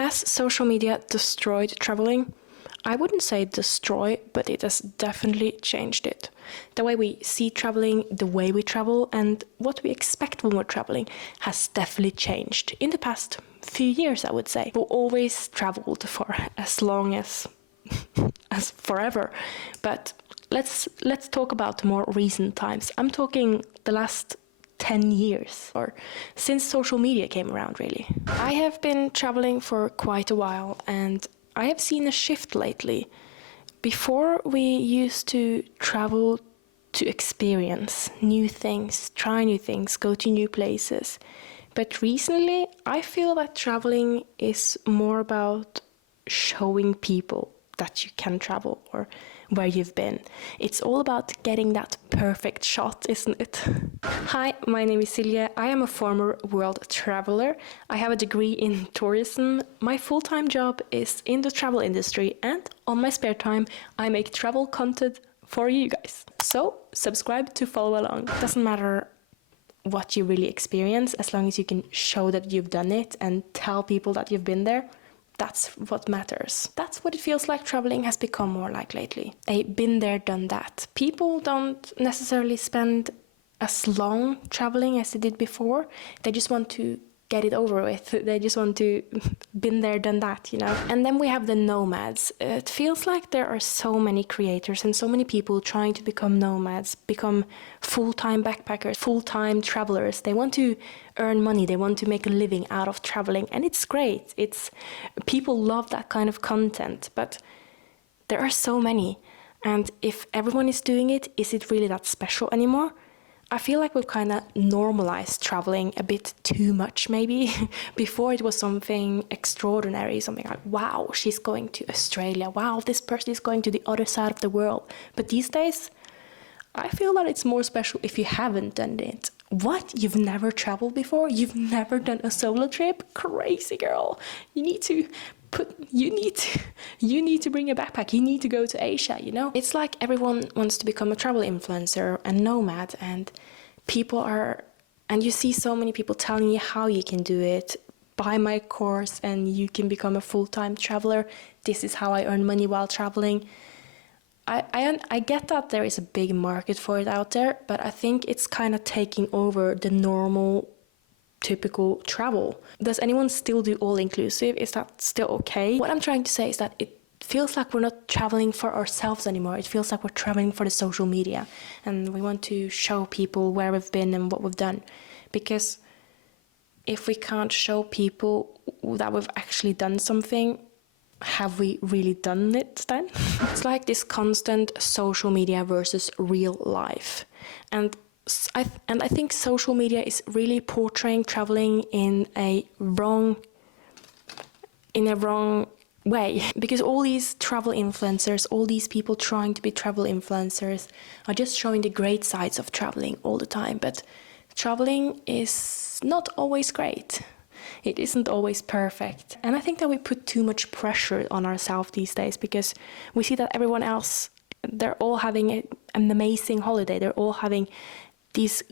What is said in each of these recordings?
Has social media destroyed traveling? I wouldn't say destroy, but it has definitely changed it. The way we see traveling, the way we travel, and what we expect when we're traveling has definitely changed in the past few years, I would say. We've always traveled for as long as forever, but let's talk about more recent times. I'm talking the last 10 years, or since social media came around, really. I have been traveling for quite a while, and I have seen a shift lately. Before, we used to travel to experience new things, try new things, go to new places. But recently, I feel that traveling is more about showing people that you can travel or where you've been. It's all about getting that perfect shot, isn't it? Hi, my name is Silje. I am a former world traveler. I have a degree in tourism. My full-time job is in the travel industry, and on my spare time, I make travel content for you guys. So, subscribe to follow along. It doesn't matter what you really experience, as long as you can show that you've done it and tell people that you've been there. That's what matters. That's what it feels like traveling has become more like lately. A been there, done that. People don't necessarily spend as long traveling as they did before. They just want to get it over with. They just want to been there, done that, you know. And then we have the nomads. It feels like there are so many creators and so many people trying to become nomads, become full-time backpackers, full-time travelers. They want to earn money, they want to make a living out of traveling, and it's great. People love that kind of content, but there are so many. And if everyone is doing it, is it really that special anymore? I feel like we've kind of normalized traveling a bit too much, maybe. Before it was something extraordinary, something like, wow, she's going to Australia. Wow, this person is going to the other side of the world. But these days, I feel that it's more special if you haven't done it. What? You've never traveled before? You've never done a solo trip? Crazy girl. You need to bring a backpack. You need to go to Asia, you know? It's like everyone wants to become a travel influencer and nomad, and you see so many people telling you how you can do it. Buy my course and you can become a full-time traveler. This is how I earn money while traveling. I get that there is a big market for it out there, but I think it's kind of taking over the normal, typical travel. Does anyone still do all-inclusive? Is that still okay? What I'm trying to say is that it feels like we're not traveling for ourselves anymore. It feels like we're traveling for the social media, and we want to show people where we've been and what we've done. Because if we can't show people that we've actually done something, have we really done it then? It's like this constant social media versus real life. And I think social media is really portraying traveling in a wrong way. Because all these travel influencers, all these people trying to be travel influencers are just showing the great sides of traveling all the time. But traveling is not always great. It isn't always perfect. And I think that we put too much pressure on ourselves these days, because we see that everyone else, they're all having an amazing holiday. They're all having these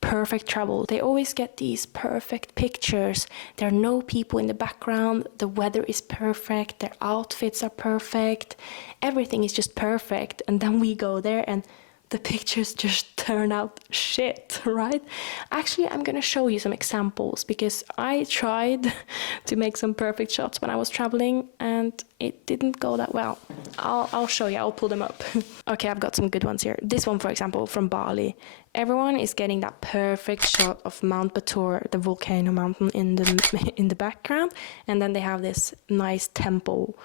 perfect travel. They always get these perfect pictures. There are no people in the background. The weather is perfect. Their outfits are perfect. Everything is just perfect. And then we go there and the pictures just turn out shit, right? Actually, I'm gonna show you some examples, because I tried to make some perfect shots when I was traveling and it didn't go that well. I'll show you, I'll pull them up. Okay, I've got some good ones here. This one, for example, from Bali. Everyone is getting that perfect shot of Mount Batur, the volcano mountain in the background, and then they have this nice temple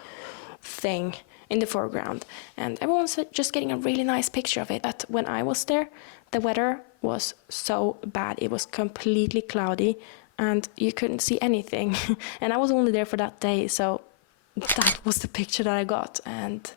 thing in the foreground, and everyone's just getting a really nice picture of it. But when I was there, the weather was so bad. It was completely cloudy and you couldn't see anything. And I was only there for that day, so that was the picture that I got, and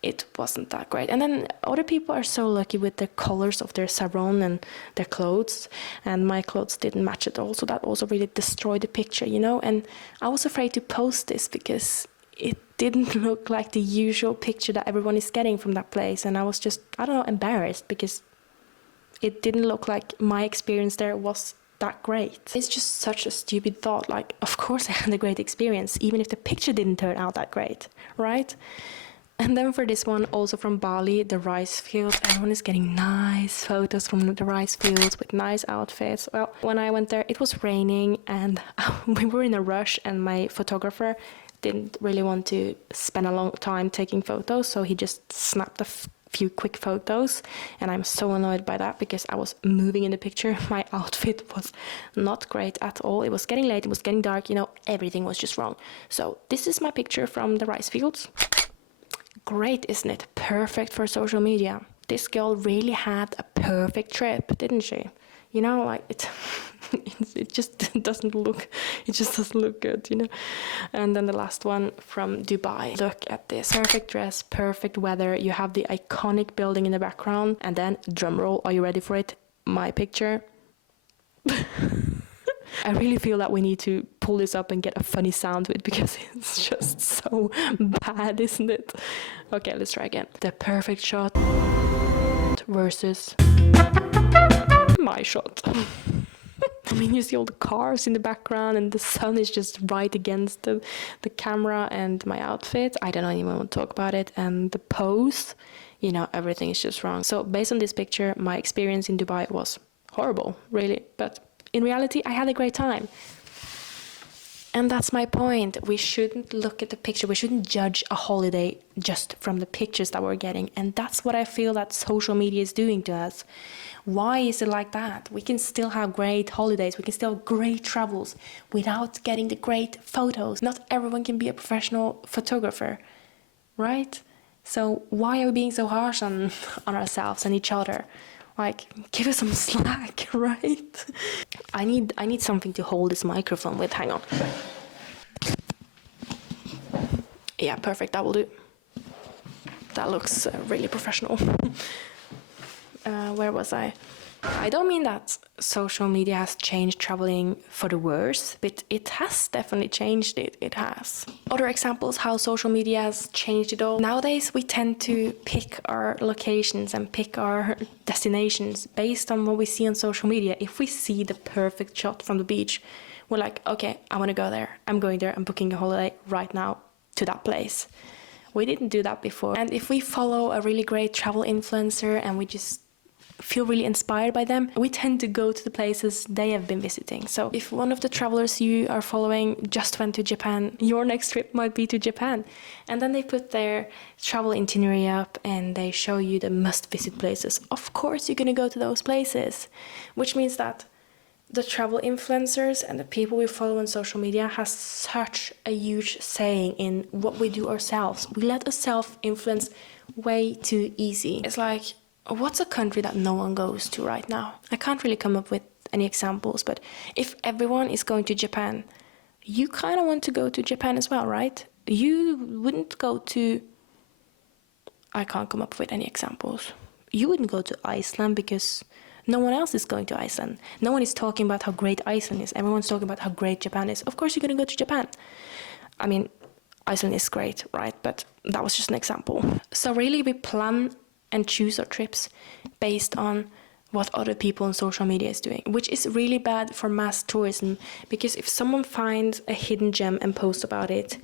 it wasn't that great. And then other people are so lucky with the colors of their sarong and their clothes, and my clothes didn't match at all, so that also really destroyed the picture, you know. And I was afraid to post this because it didn't look like the usual picture that everyone is getting from that place, and I was just, I don't know, embarrassed, because it didn't look like my experience there was that great. It's just such a stupid thought. Like, of course I had a great experience, even if the picture didn't turn out that great, right? And then for this one, also from Bali, the rice fields. Everyone is getting nice photos from the rice fields with nice outfits. Well, when I went there, it was raining and we were in a rush, and my photographer didn't really want to spend a long time taking photos, so he just snapped a few quick photos, and I'm so annoyed by that because I was moving in the picture. My outfit was not great at all. It was getting late, it was getting dark, you know, everything was just wrong. So this is my picture from the rice fields. Great, isn't it? Perfect for social media. This girl really had a perfect trip, didn't she? You know, like it just doesn't look good, you know. And then the last one from Dubai. Look at this. Perfect dress, perfect weather. You have the iconic building in the background, and then drum roll. Are you ready for it? My picture. I really feel that we need to pull this up and get a funny sound to it because it's just so bad, isn't it? Okay, let's try again. The perfect shot versus my shot. I mean, you see all the cars in the background and the sun is just right against the camera, and my outfit, I don't even want to talk about it, and the pose, you know, everything is just wrong. So based on this picture, my experience in Dubai was horrible, really, but in reality, I had a great time. And that's my point. We shouldn't look at the picture. We shouldn't judge a holiday just from the pictures that we're getting. And that's what I feel that social media is doing to us. Why is it like that? We can still have great holidays. We can still have great travels without getting the great photos. Not everyone can be a professional photographer, right? So why are we being so harsh on ourselves and each other? Like, give us some slack, right? I need something to hold this microphone with. Hang on. Yeah, perfect. That will do. That looks really professional. Where was I? I don't mean that social media has changed traveling for the worse, but it has definitely changed it. It has. Other examples how social media has changed it all. Nowadays, we tend to pick our locations and pick our destinations based on what we see on social media. If we see the perfect shot from the beach, we're like, okay, I want to go there. I'm going there. I'm booking a holiday right now to that place. We didn't do that before. And if we follow a really great travel influencer and we just feel really inspired by them, we tend to go to the places they have been visiting. So if one of the travelers you are following just went to Japan, your next trip might be to Japan. And then they put their travel itinerary up and they show you the must-visit places. Of course you're going to go to those places, which means that the travel influencers and the people we follow on social media has such a huge saying in what we do ourselves. We let ourselves influence way too easy. It's like, what's a country that no one goes to right now? I can't really come up with any examples, but if everyone is going to Japan, you kind of want to go to Japan as well, right? You wouldn't go to... I can't come up with any examples. You wouldn't go to Iceland because no one else is going to Iceland. No one is talking about how great Iceland is. Everyone's talking about how great Japan is. Of course you're going to go to Japan. I mean, Iceland is great, right? But that was just an example. So really we plan and choose our trips based on what other people on social media is doing, which is really bad for mass tourism, because if someone finds a hidden gem and posts about it,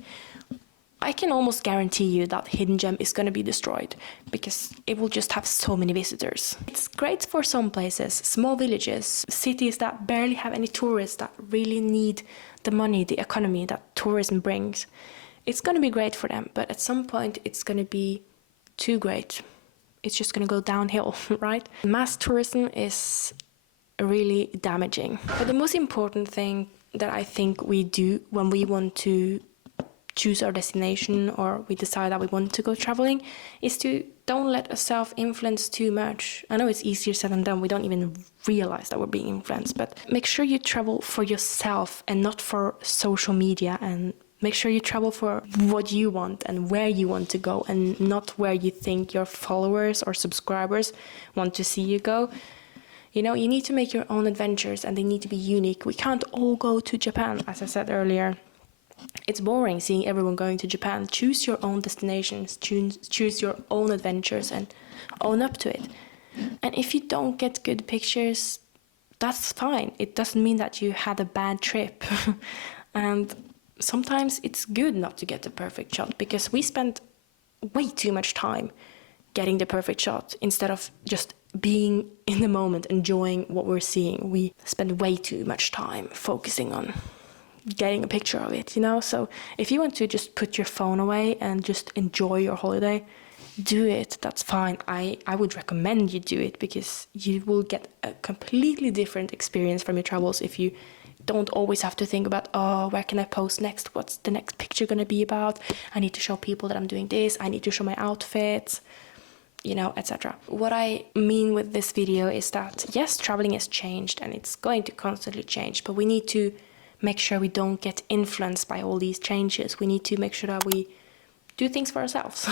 I can almost guarantee you that hidden gem is going to be destroyed because it will just have so many visitors. It's great for some places, small villages, cities that barely have any tourists that really need the money, the economy that tourism brings. It's going to be great for them, but at some point it's going to be too great. It's just going to go downhill, right? Mass tourism is really damaging. But the most important thing that I think we do when we want to choose our destination or we decide that we want to go traveling is to don't let ourselves influence too much. I know it's easier said than done. We don't even realize that we're being influenced, but make sure you travel for yourself and not for social media, and make sure you travel for what you want and where you want to go, and not where you think your followers or subscribers want to see you go. You know, you need to make your own adventures and they need to be unique. We can't all go to Japan, as I said earlier. It's boring seeing everyone going to Japan. Choose your own destinations, choose your own adventures and own up to it. And if you don't get good pictures, that's fine. It doesn't mean that you had a bad trip. And sometimes it's good not to get the perfect shot, because we spend way too much time getting the perfect shot instead of just being in the moment, enjoying what we're seeing. We spend way too much time focusing on getting a picture of it, you know? So if you want to just put your phone away and just enjoy your holiday, do it. That's fine. I would recommend you do it, because you will get a completely different experience from your travels if you don't always have to think about, oh, where can I post next? What's the next picture going to be about? I need to show people that I'm doing this. I need to show my outfits, you know, etc. What I mean with this video is that, yes, traveling has changed and it's going to constantly change, but we need to make sure we don't get influenced by all these changes. We need to make sure that we do things for ourselves.